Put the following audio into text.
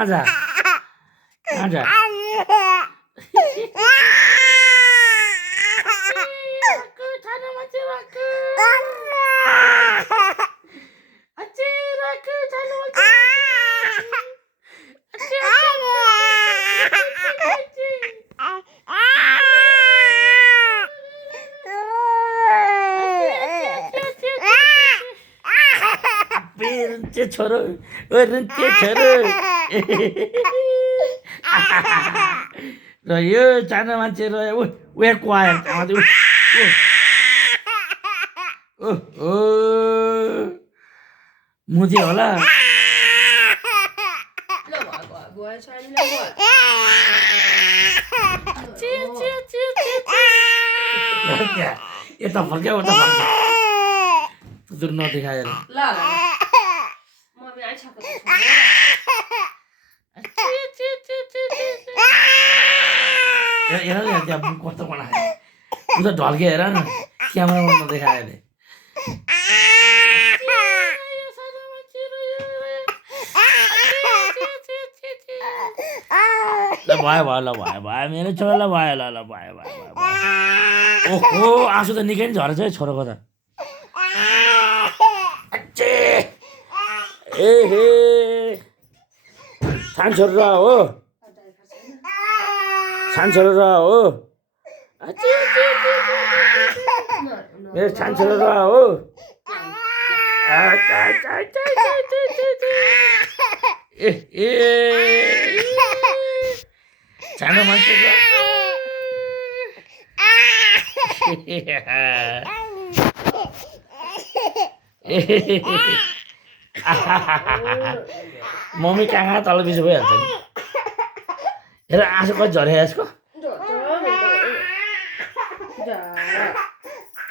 कहाँ जा कहाँ जा रुन्चे छोरो ओ रुन्चे छोरो र यो सानो मान्छे र ऊ क्वायर ओ मुजी होला यता फर्क्या उता फर्क्या तुर नदेखाएर हेर न त्यहाँ कस्तो बनायो उता ढल्के हेर न क्यामेरामा नदेखायो अरे ल भयो ल भयो मेरो छोरालाई भयो ल भयो ओहो आँसु त निकै नि झरेछ है छोरोको त ए हे सानो छोरो र हो सानो छोरो र हो मेरो सानो छोरो र हो ए सानो मान्छे मम्मी कहाँ तल बिचो भइहाल्छ नि हेर आँसु कति झऱ्यो यसको